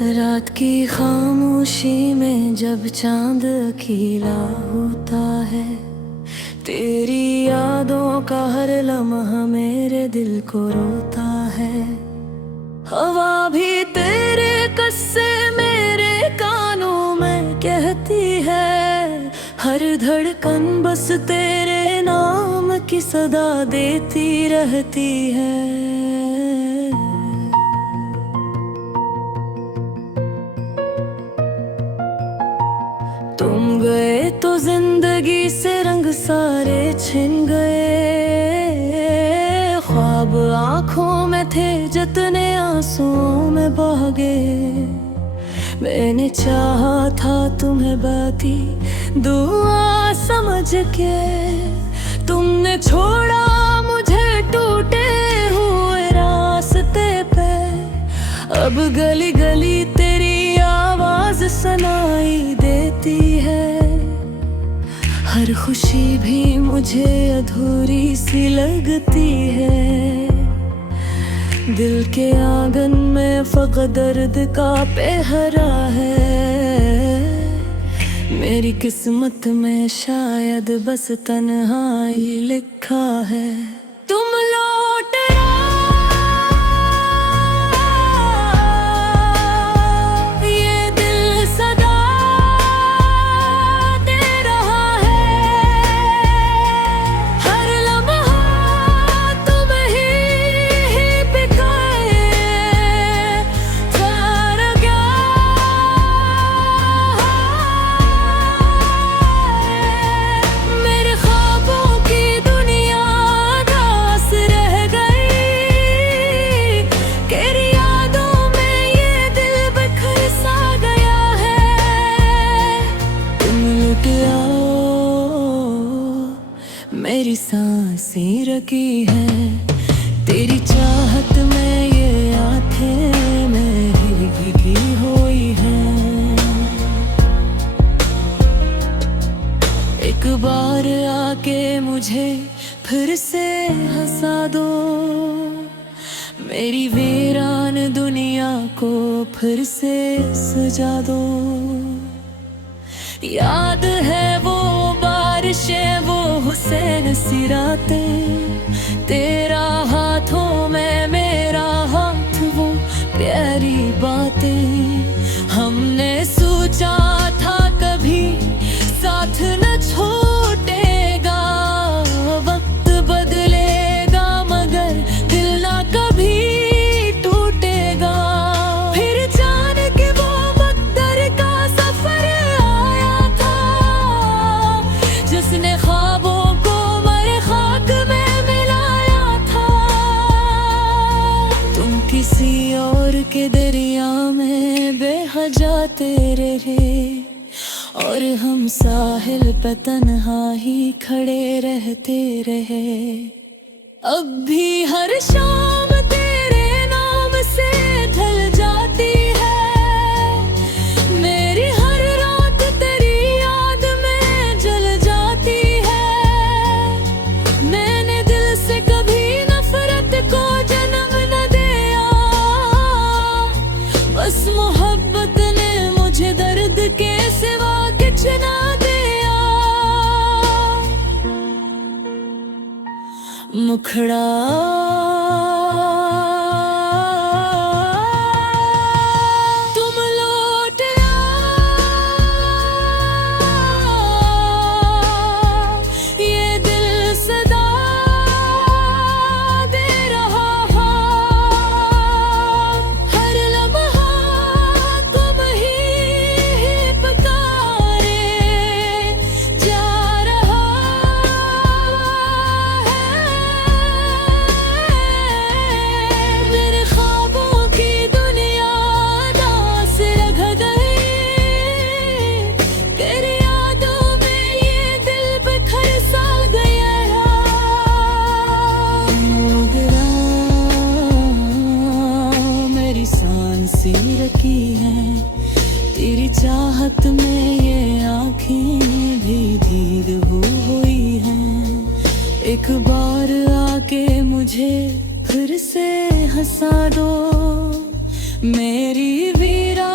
रात की खामोशी में जब चांद अकेला होता है, तेरी यादों का हर लम्हा मेरे दिल को रोता है। हवा भी तेरे किस्से मेरे कानों में कहती है, हर धड़कन बस तेरे नाम की सदा देती रहती है। तुम गए तो जिंदगी से रंग सारे छिन गए, ख्वाब आंखों में थे जितने आंसुओं में बह गए। मैंने चाहा था तुम्हें बाती दुआ समझ के, तुमने छोड़ा मुझे टूटे हुए रास्ते पे। अब गली गली तेरी आवाज सुनाई देती है, हर खुशी भी मुझे अधूरी सी लगती है। दिल के आंगन में फक़त दर्द का पहरा है, मेरी किस्मत में शायद बस तन्हाई लिखा है। तुम लौट मेरी सांसें रखी है, तेरी चाहत में ये आंखें मेरी भीगी हुई हैं। एक बार आके मुझे फिर से हंसा दो, मेरी वीरान दुनिया को फिर से सजा दो। याद है वो बारिशें, वो हुसैन सी रातें, तेरा हाथों में मेरा हाथ, वो प्यारी बातें। हमने सोचा था कभी साथ न छूटेगा, वक्त बदलेगा मगर दिल ना कभी टूटेगा। फिर जान के वो मकदर का सफर आया था, जिसने ख्वाबों को मरे खाक में मिलाया था। तुम किसी और के दरिया में बेहजाते रहे, और हम साहिल पे तन्हा ही खड़े रहते रहे। अब भी हर शाम तेरे नाम से ढल जाती है, मेरी हर रात तेरी याद में जल जाती है। मैंने दिल से कभी नफरत को जन्म न दिया, बस मोहब्बत ने मुझे दर्द के सिवा कुछ ना दिया। मुखड़ा तुम लौट ये दिल सदा दे रहा है, हर लम्हा तुम ही पुकारे जा रहा है। मेरे ख्वाबों की दुनिया दास रह गई, तेरी यादों में ये दिल बिखर सा गया है। मेरी सांसें रखी है, तेरी चाहत में ये आँखें भी भीग हुई हैं। एक बार आके मुझे फिर से हंसा दो, मेरी वीरा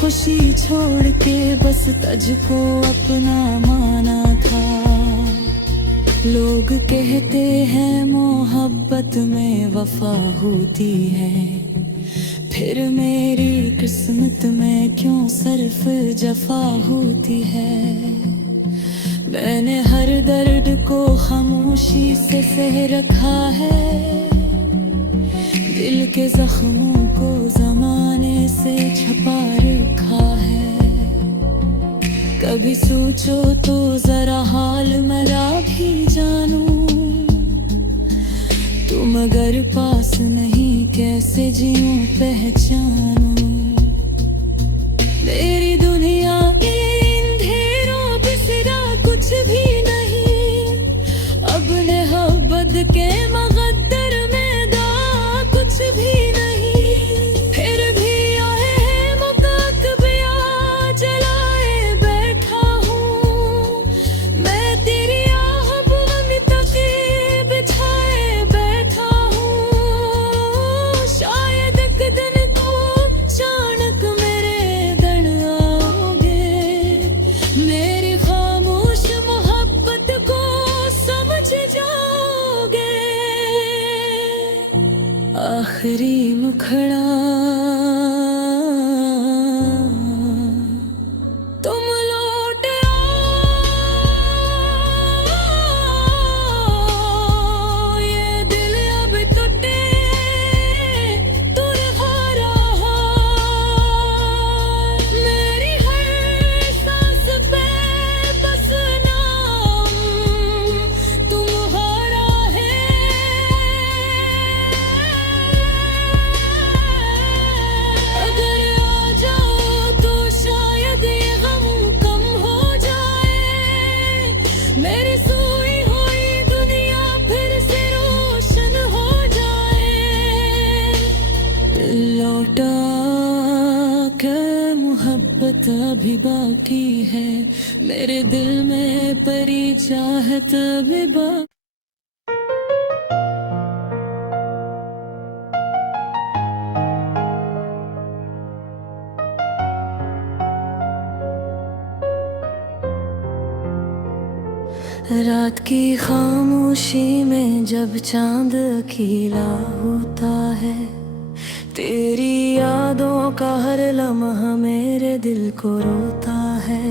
खुशी छोड़ के बस तुझको अपना माना था। लोग कहते हैं मोहब्बत में वफा होती है, फिर मेरी किस्मत में क्यों सिर्फ जफा होती है। मैंने हर दर्द को खामोशी से सह रखा है, दिल के जख्मों को जमाने से छुपा रखा है। कभी सोचो तो जरा हाल मेरा भी जानूं, तुम अगर पास नहीं कैसे जीऊं पहचानूं। मेरी दुनिया इन अंधेरों पे सिरा कुछ भी नहीं, अब मोहब्बत के मगद्दर में दा कुछ भी नहीं। फिर भी आए मुकाकबिया जलाए बैठा हूँ, मैं तेरी आहबून तक बिछाए बैठा हूँ। शायद एक दिन तो अचानक मेरे दर आओगे, मेरी खामोश मोहब्बत को समझ जाओगे। आखिरी मुखड़ा तुम लौट आओ, ये दिल अब टूटे तुरहारा मेरी हर सांस पे बस नाम तुम्हारा है। अगर आ जाओ तो शायद ये गम कम हो जाए, मेरी सोई हुई दुनिया फिर से रोशन हो जाए। दिल लौटा के मोहब्बत अभी बाकी है, मेरे दिल में परी चाहत अभी बाकी। रात की खामोशी में जब चांद अकेला होता है, तेरी यादों का हर लम्हा मेरे दिल को रोता है।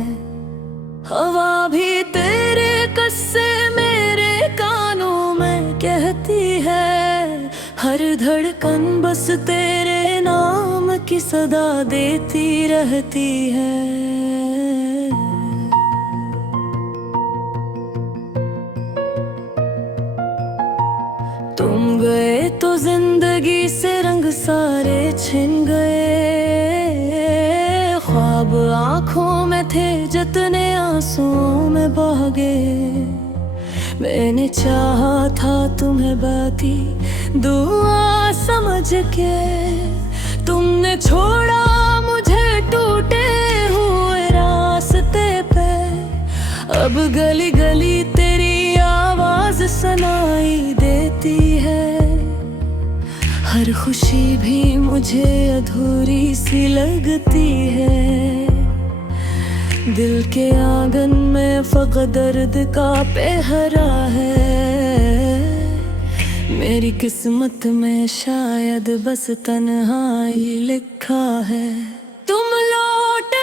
हवा भी तेरे किस्से मेरे कानों में कहती है, हर धड़कन बस तेरे नाम की सदा देती रहती है। तुम गए तो जिंदगी से रंग सारे छिन गए, ख्वाब आंखों में थे जितने आंसुओं में बह गए। मैंने चाहा था तुम्हें बाती दुआ समझ के, तुमने छोड़ा मुझे टूटे हुए रास्ते पे। अब गली गली तेरी आवाज सुनाई देती है, हर खुशी भी मुझे अधूरी सी लगती है। दिल के आंगन में फकत दर्द का पहरा है, मेरी किस्मत में शायद बस तन्हाई लिखा है। तुम लौट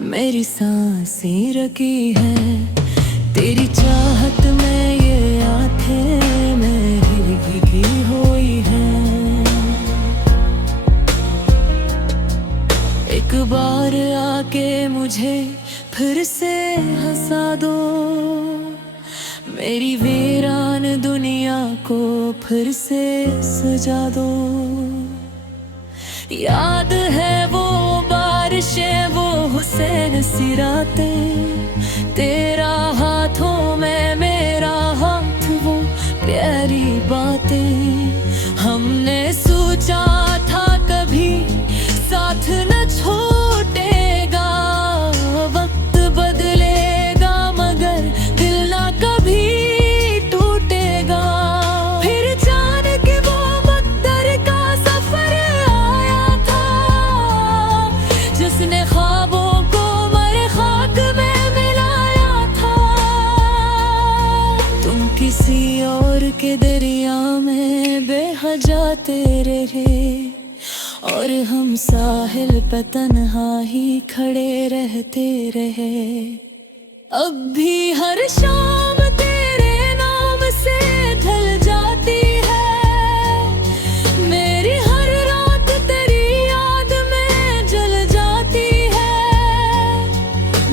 मेरी सांसें रखी है तेरी चाहत में, ये आंखें मेरी भीगी हुई हैं। एक बार आके मुझे फिर से हंसा दो, मेरी वीरान दुनिया को फिर से सजा दो। याद है वो बारिशें, वो हुसैन सी रातें, तेरा हाथों में मेरा हाथ, वो प्यारी बातें। हमने सोचा था कभी साथ न छूटेगा, वक्त बदलेगा मगर दिल ना कभी टूटेगा। फिर जान के वो मकदर का सफर आया था, जिसने ख्वाबों को मरे खाक में मिलाया था। तुम किसी और के दरिया में बेवजह रहे, और हम साहिल पे तन्हा ही खड़े रहते रहे। अब भी हर शाम तेरे नाम से ढल जाती है, मेरी हर रात तेरी याद में जल जाती है।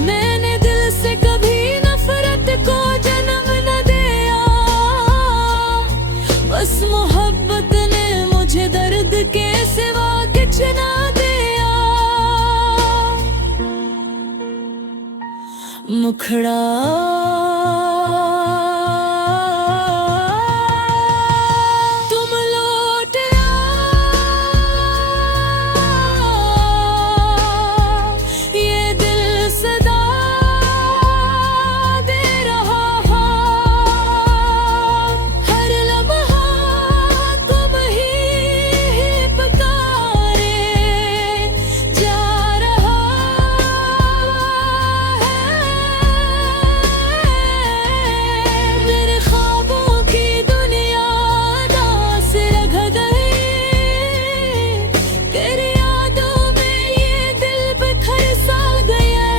मैंने दिल से कभी नफरत को जन्म न दिया, बस मोहब्बत ने मुझे दर्द के सिवा कुछ ना दिया। मुखड़ा तुम लौट आओ, ये दिल सदा दे रहा है। हर लम्हा तुम ही पुकारे जा रहा है। मेरे ख्वाबों की दुनिया दास रह गई, तेरी यादों में ये दिल बिखर सा गया।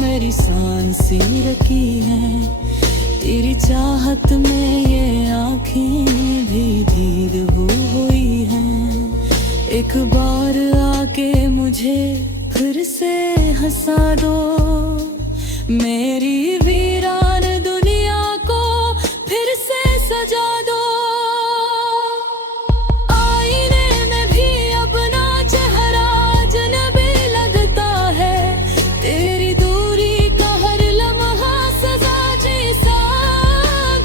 मेरी सांसें रखी हैं तेरी चाहत में, ये आँखें भी धीर हुई हैं। एक बार आके मुझे फिर से हंसा दो, मेरी वीरान दुनिया को फिर से सजा दो। आईने में भी अपना चेहरा अजनबी लगता है, तेरी दूरी का हर लम्हा सजा जैसा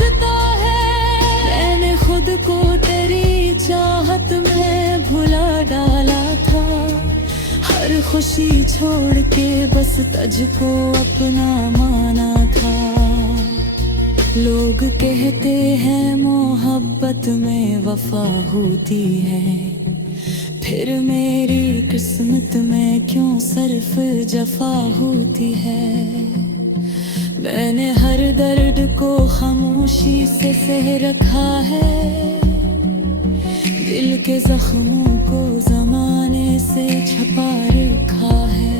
लगता है। मैंने खुद को तेरी चाहत में भुला डाला था, हर खुशी छोड़ के बस तुझको अपना माना था। लोग कहते हैं मोहब्बत में वफा होती है, फिर मेरी किस्मत में क्यों सिर्फ जफा होती है। मैंने हर दर्द को खामोशी से सह रखा है, दिल के जख्मों को जमाने से छपा रखा है।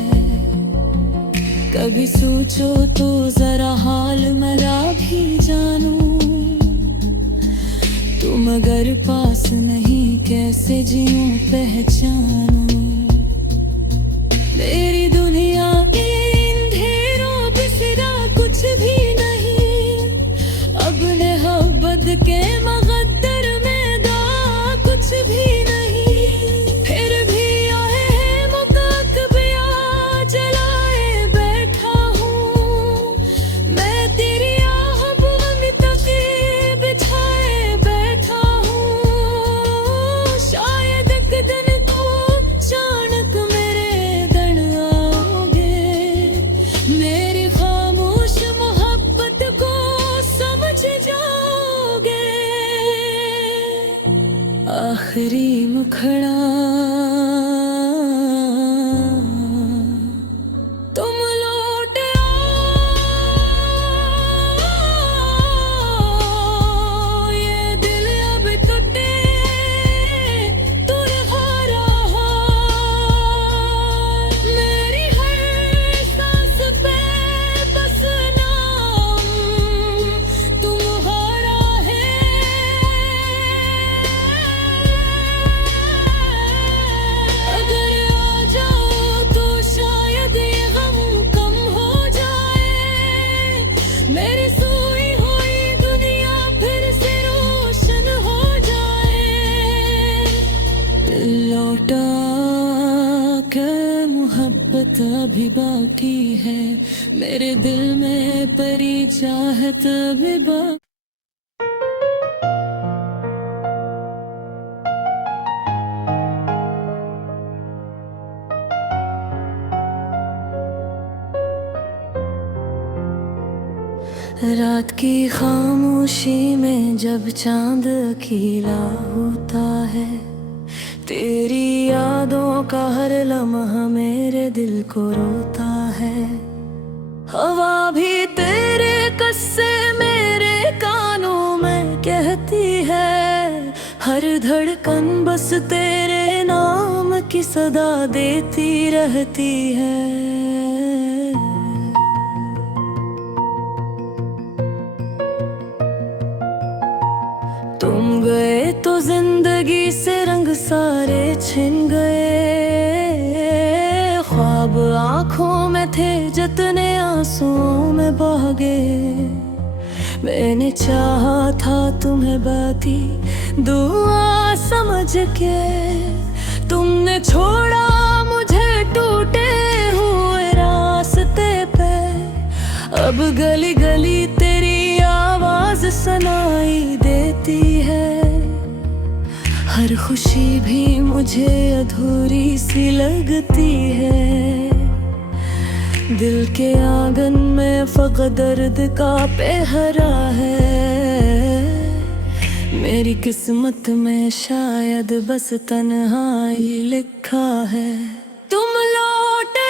कभी सोचो तो जरा हाल मेरा भी जानो, तुम अगर पास नहीं कैसे जीऊं पहचानो। मेरी दुनिया इन अंधेरों पे सिरा कुछ भी नहीं, अब मोहब्बत के मगद्दर में दा कुछ भी नहीं। फिर भी आए मुकाकबिया जलाए बैठा हूँ, मैं तेरी आहब में तके बिछाए बैठा हूँ। शायद एक दिन तो अचानक मेरे दर आओगे, मेरी खामोश मोहब्बत को समझ जाओगे। आखिरी मुखड़ा तुम लौट आओ, ये दिल अब टूटे तू रहा रहा। मेरी हर सांस पे बस नाम तुम्हारा है। भी बाकी है, मेरे दिल में परी चाहत भी बाकी। रात की खामोशी में जब चांद खिला होता है, तेरी यादों का हर लम्हा मेरे दिल को रोता है। हवा भी तेरे किस्से मेरे कानों में कहती है, हर धड़कन बस तेरे नाम की सदा देती रहती है। तुम गए तो जिंदगी से रंग सारे छिन गए, ख्वाब आंखों में थे जितने आंसुओं में बह गए। मैंने चाहा था तुम्हें बाकी दुआ समझ के, तुमने छोड़ा मुझे टूटे हुए रास्ते पे। अब गली गली तेरी आवाज सुनाई देती है, हर खुशी भी मुझे अधूरी सी लगती है। दिल के आंगन में फक़त दर्द का पहरा है, मेरी किस्मत में शायद बस तन्हाई लिखा है। तुम लौट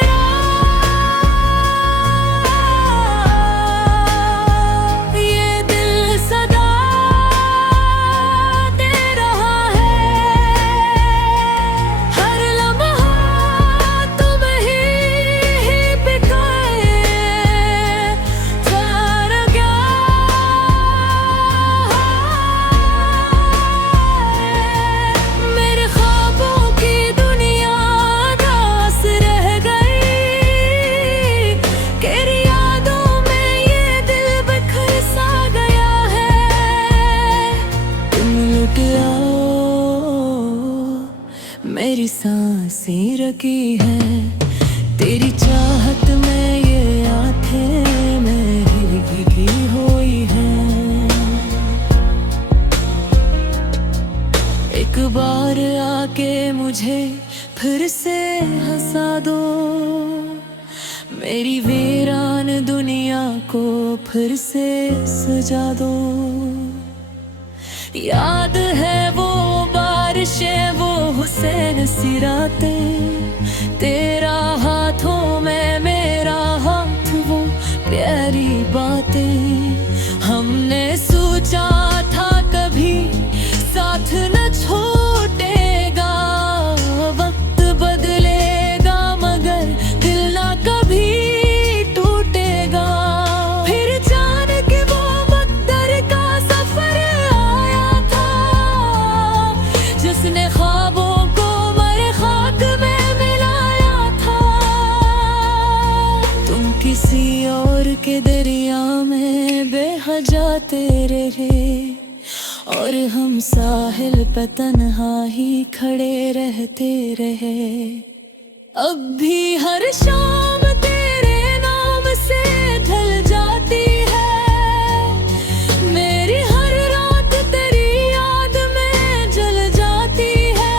मेरी सांसें रखी है, तेरी चाहत में ये आंखें मेरी भीगी हुई हैं। एक बार आके मुझे फिर से हंसा दो, मेरी वीरान दुनिया को फिर से सजा दो। याद है वो बारिशें, वो हुसैन सी रातें, तेरा हाथों में मेरा हाथ, वो प्यारी बातें। हमने सोचा था कभी साथ न छूटेगा, वक्त बदलेगा मगर दिल ना कभी टूटेगा। फिर जान के वो मकदर का सफर आया था, जिसने ख्वाबों को मरे खाक में मिलाया था। तुम किसी और के दरिया में बेवजह रहे, और हम साहिल पे तन्हा ही खड़े रहते रहे। अब भी हर शाम तेरे नाम से ढल जाती है, मेरी हर रात तेरी याद में जल जाती है।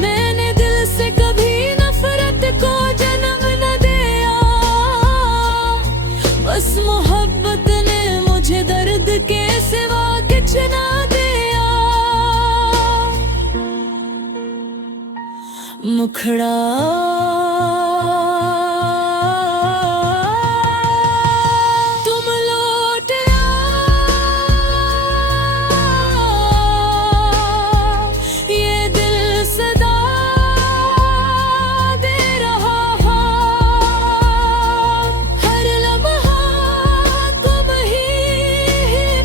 मैंने दिल से कभी नफरत को जन्म न दिया, बस मोहब्बत ने मुझे दर्द के सिवा कुछ ना दिया। मुखड़ा तुम लौट ये दिल सदा दे रहा है, हर लम्हा तुम ही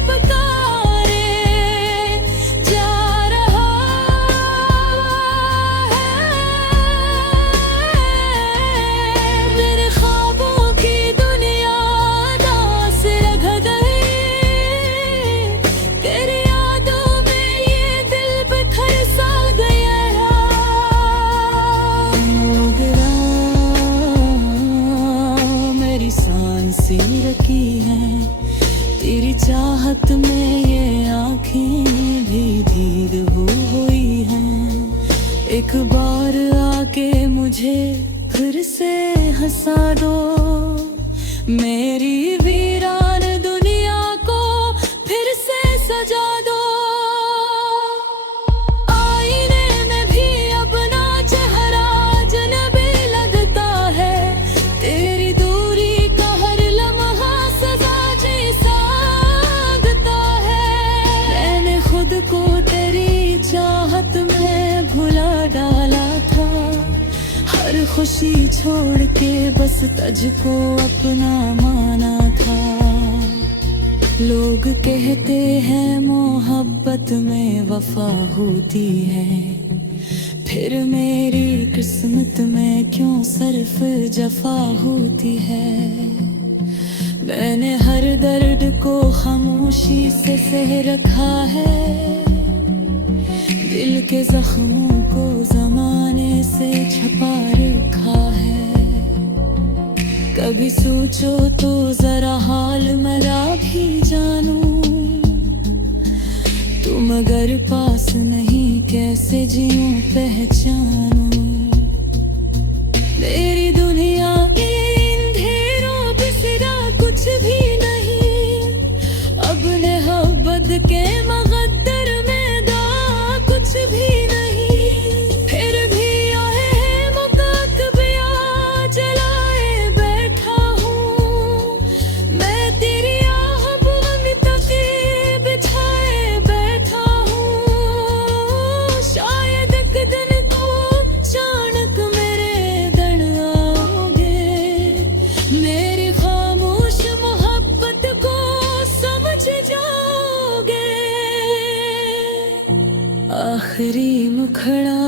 पुकारे जा रहा है। चाहत में ये आँखें भी धीर हुई हैं। एक बार आके मुझे फिर से हंसा दो, मेरी वीरान दुनिया को फिर से सजा दो। आईने में भी अपना चेहरा अजनबी लगता है, तेरी दूरी का हर लम्हा सजा जैसा लगता है। मैंने खुद को तेरी चाहत में भुला डाला था, हर खुशी छोड़ के बस तुझको अपना माना था। लोग कहते हैं मोहब्बत में वफा होती है, फिर मेरी किस्मत में क्यों सिर्फ जफा होती है। मैंने हर दर्द को खामोशी से सह रखा है, दिल के जख्मों को जमाने से छपा रखा है। कभी सोचो तो जरा हाल मेरा भी जानो, तुम अगर पास नहीं कैसे जीऊं पहचानो। मेरी दुनिया इन अंधेरों पे सिरा कुछ भी नहीं, अब मोहब्बत के मगद्दर में दा कुछ भी नहीं। फिर भी आए मुकातबिया जलाए बैठा हूँ, मैं तेरी आहब तक बिछाए बैठा हूँ। शायद एक दिन तो अचानक मेरे दर आओगे, मेरी खामोश मोहब्बत को समझ जाओगे। आखिरी मुखड़ा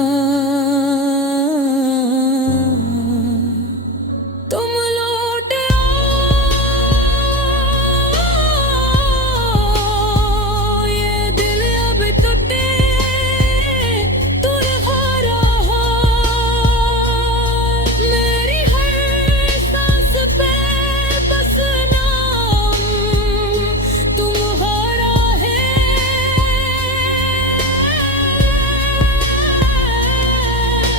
तुम लौट आओ, ये दिल अब टूटे तुरहारा मेरी हर सांस पे बस नाम तुम्हारा है।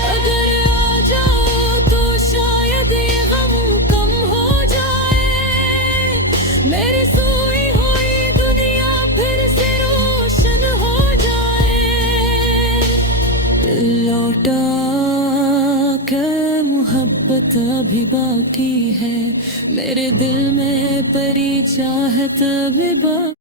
अगर आ जाओ तो शायद ये गम कम हो जाए, मेरी सोई हुई दुनिया फिर से रोशन हो जाए। दिल लौटा के मोहब्बत अभी बाकी है, मेरे दिल में परी चाहत अभी बाकी।